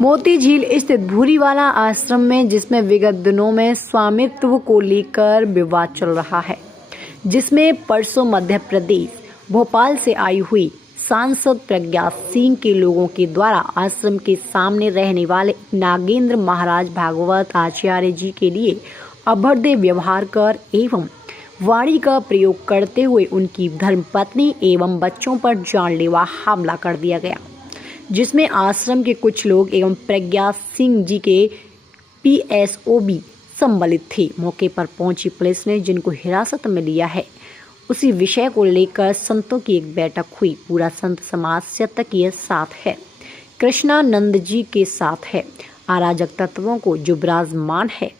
मोती झील स्थित भूरीवाला आश्रम में, जिसमें विगत दिनों में स्वामित्व को लेकर विवाद चल रहा है, जिसमें परसों मध्य प्रदेश भोपाल से आई हुई सांसद प्रज्ञा सिंह के लोगों के द्वारा आश्रम के सामने रहने वाले नागेंद्र महाराज भागवत आचार्य जी के लिए अभद्र व्यवहार कर एवं वाणी का प्रयोग करते हुए उनकी धर्मपत्नी एवं बच्चों पर जानलेवा हमला कर दिया गया, जिसमें आश्रम के कुछ लोग एवं प्रज्ञा सिंह जी के PSOB सम्मिलित थे। मौके पर पहुंची पुलिस ने जिनको हिरासत में लिया है, उसी विषय को लेकर संतों की एक बैठक हुई। पूरा संत समाज सत्य के साथ है, कृष्णानंद जी के साथ है। अराजक तत्वों को जो विराजमान है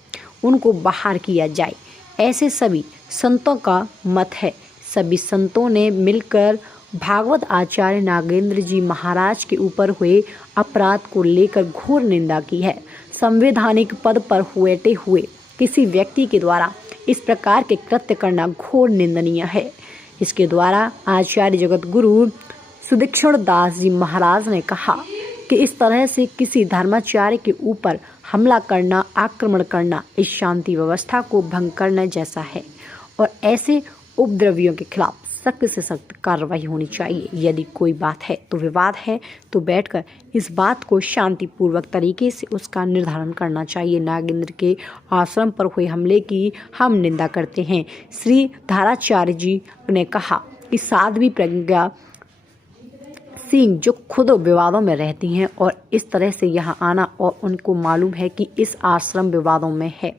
उनको बाहर किया जाए, ऐसे सभी संतों का मत है। सभी संतों ने मिलकर भागवत आचार्य नागेंद्र जी महाराज के ऊपर हुए अपराध को लेकर घोर निंदा की है। संवैधानिक पद पर बैठे हुए किसी व्यक्ति के द्वारा इस प्रकार के कृत्य करना घोर निंदनीय है। इसके द्वारा आचार्य जगत गुरु सुदीक्षण दास जी महाराज ने कहा कि इस तरह से किसी धर्माचार्य के ऊपर हमला करना, आक्रमण करना इस शांति व्यवस्था को भंग करने जैसा है और ऐसे उपद्रवियों के खिलाफ सख्त से सख्त कार्रवाई होनी चाहिए। यदि कोई बात है तो विवाद है तो बैठकर इस बात को शांतिपूर्वक तरीके से उसका निर्धारण करना चाहिए। नागेंद्र के आश्रम पर हुए हमले की हम निंदा करते हैं। श्री धाराचार्य जी ने कहा कि साध्वी प्रज्ञा सिंह जो खुद विवादों में रहती हैं और इस तरह से यहाँ आना, और उनको मालूम है कि इस आश्रम विवादों में है,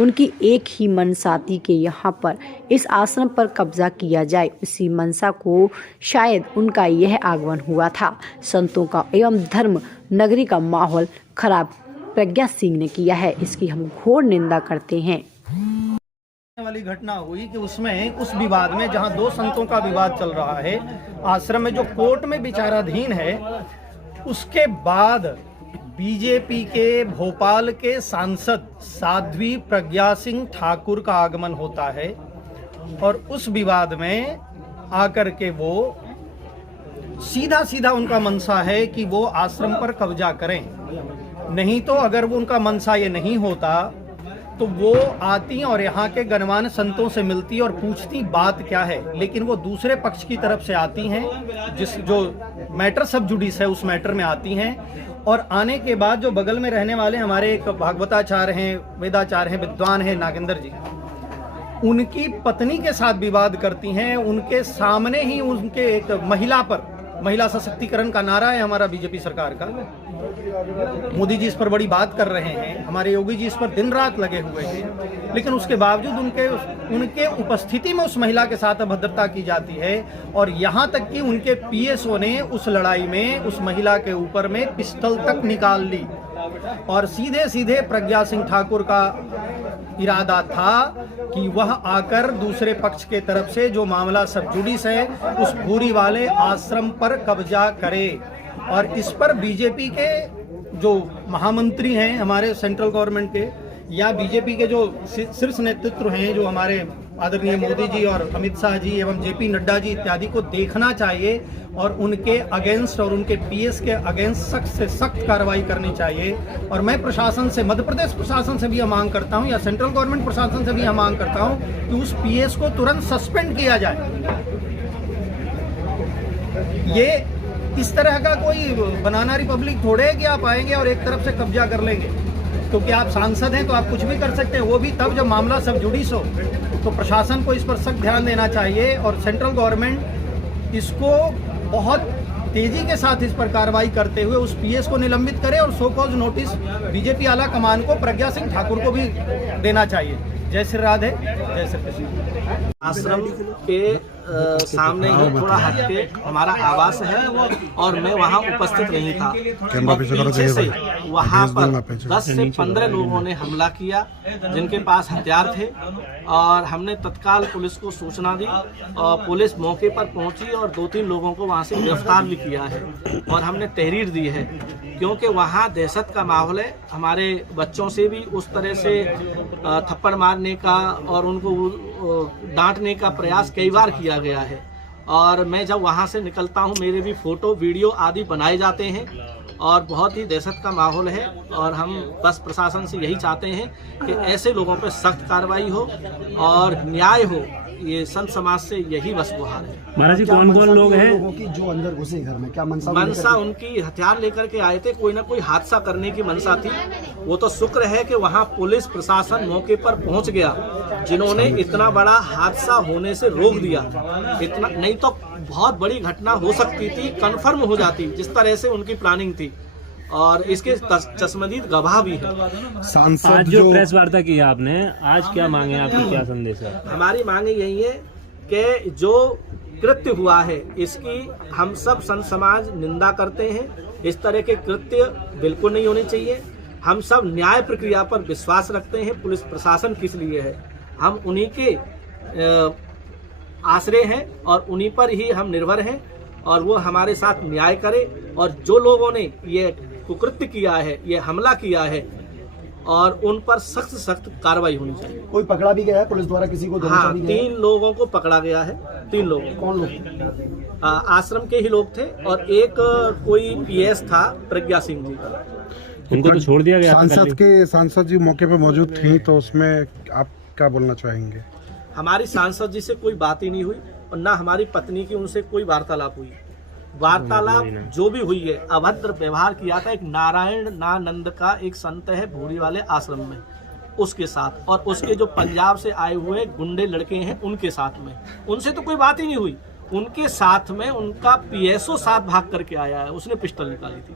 उनकी एक ही मनसा थी कि यहाँ पर इस आश्रम पर कब्जा किया जाए। उसी मनसा को शायद उनका यह आगमन हुआ था। संतों का एवं धर्म नगरी का माहौल खराब प्रज्ञा सिंह ने किया है, इसकी हम घोर निंदा करते हैं। वाली घटना हुई कि उसमें उस विवाद में जहां दो संतों का विवाद चल रहा है, आश्रम में जो कोर्ट में विचाराधीन है, उसके बाद बीजेपी के भोपाल के सांसद साध्वी प्रज्ञा सिंह ठाकुर का आगमन होता है और उस विवाद में आकर के वो सीधा सीधा उनका मनसा है कि वो आश्रम पर कब्जा करें। नहीं तो अगर वो उनका मनसा ये नहीं होता तो वो आती और यहाँ के गणमान्य संतों से मिलती और पूछती बात क्या है, लेकिन वो दूसरे पक्ष की तरफ से आती हैं, जो मैटर सब जुडिस है उस मैटर में आती हैं। और आने के बाद जो बगल में रहने वाले हमारे एक भागवताचार्य हैं, वेदाचार्य हैं, विद्वान हैं नागेंद्र जी, उनकी पत्नी के साथ विवाद करती हैं। उनके सामने ही उनके एक महिला पर, महिला सशक्तिकरण का नारा है हमारा बीजेपी सरकार का, मोदी जी इस पर बड़ी बात कर रहे हैं, हमारे योगी जी इस पर दिन रात लगे हुए हैं, लेकिन उसके बावजूद उनके उपस्थिति में उस महिला के साथ अभद्रता की जाती है। और यहाँ तक कि उनके PSO ने उस लड़ाई में उस महिला के ऊपर में पिस्टल तक निकाल ली और सीधे सीधे प्रज्ञा सिंह ठाकुर का इरादा था कि वह आकर दूसरे पक्ष के तरफ से जो मामला सब जुडिस है उस भूरी वाले आश्रम पर कब्जा करे। और इस पर बीजेपी के जो महामंत्री हैं हमारे सेंट्रल गवर्नमेंट के, या बीजेपी के जो शीर्ष नेतृत्व हैं, जो हमारे आदरणीय मोदी जी और अमित शाह जी एवं JP नड्डा जी इत्यादि को देखना चाहिए और उनके अगेंस्ट और उनके PS के अगेंस्ट सख्त से सख्त कार्रवाई करनी चाहिए। और मैं प्रशासन से, मध्य प्रदेश प्रशासन से भी यह मांग करता हूं या सेंट्रल गवर्नमेंट प्रशासन से भी यह मांग करता हूं कि उस PS को तुरंत सस्पेंड किया जाए। ये इस तरह का कोई बनाना रिपब्लिक थोड़े है कि आप आएंगे और एक तरफ से कब्जा कर लेंगे। क्योंकि आप सांसद हैं तो आप कुछ भी कर सकते हैं, वो भी तब जब मामला सब जुडिस हो। तो प्रशासन को इस पर सख्त ध्यान देना चाहिए और सेंट्रल गवर्नमेंट इसको बहुत तेजी के साथ इस पर कार्रवाई करते हुए उस PS को निलंबित करे और सो कॉज नोटिस बीजेपी आला कमान को प्रज्ञा सिंह ठाकुर को भी देना चाहिए। जय श्री राधे, जय श्री कृष्ण। आश्रम के सामने ही थोड़ा हट के हमारा आवास है और मैं वहाँ उपस्थित नहीं था। पीछे से वहाँ पर 10 से 15 लोगों ने हमला किया जिनके पास हथियार थे और हमने तत्काल पुलिस को सूचना दी और पुलिस मौके पर पहुंची और 2-3 लोगों को वहाँ से गिरफ्तार भी किया है और हमने तहरीर दी है, क्योंकि वहाँ दहशत का माहौल है। हमारे बच्चों से भी उस तरह से थप्पड़ मारने का और उनको डांटने का प्रयास कई बार किया गया है। और मैं जब वहाँ से निकलता हूँ मेरे भी फोटो वीडियो आदि बनाए जाते हैं और बहुत ही दहशत का माहौल है। और हम बस प्रशासन से यही चाहते हैं कि ऐसे लोगों पर सख्त कार्रवाई हो और न्याय हो। ये संत समाज से यही बस गुहार है। महाराज जी, कौन कौन लोग हैं लोगों की जो अंदर घुसे घर में? क्या मनसा उनकी हथियार लेकर के आए थे, कोई ना कोई हादसा करने की मनसा थी। वो तो शुक्र है कि वहाँ पुलिस प्रशासन मौके पर पहुँच गया, जिन्होंने इतना बड़ा हादसा होने से रोक दिया। इतना नहीं तो बहुत बड़ी घटना हो सकती थी, कन्फर्म हो जाती, जिस तरह से उनकी प्लानिंग थी। और इसके चश्मदीद गवाह भी है। सांसद आज जो प्रेस वार्ता की आपने, आज क्या मांगे, आपको क्या संदेश है? हमारी मांगे यही है कि जो कृत्य हुआ है इसकी हम सब संत समाज निंदा करते हैं। इस तरह के कृत्य बिल्कुल नहीं होने चाहिए। हम सब न्याय प्रक्रिया पर विश्वास रखते हैं। पुलिस प्रशासन किस लिए है, हम उन्हीं के आश्रय हैं और उन्हीं पर ही हम निर्भर हैं, और वो हमारे साथ न्याय करे। और जो लोगों ने ये कुकृत्य किया है, ये हमला किया है, और उन पर सख्त सख्त कार्रवाई होनी चाहिए। कोई पकड़ा भी गया है पुलिस द्वारा किसी को? हाँ, 3 लोगों को पकड़ा गया है। 3 लोग। कौन लोग? आश्रम के ही लोग थे, और एक कोई पीएस था, प्रज्ञा सिंह जी का। उनको तो छोड़ दिया गया। सांसद जी मौके पे मौजूद थी, तो उसमें आप क्या बोलना चाहेंगे? हमारी सांसद जी से कोई बात ही नहीं हुई, और ना हमारी पत्नी की उनसे कोई वार्तालाप हुई। वार्तालाप जो भी हुई है, अभद्र व्यवहार किया था एक नारायण नानंद का एक संत है भूरी वाले आश्रम में, उसके साथ, और उसके जो पंजाब से आए हुए गुंडे लड़के हैं उनके साथ में। उनसे तो कोई बात ही नहीं हुई। उनके साथ में उनका पीएसओ साथ भाग करके आया है, उसने पिस्टल निकाली थी।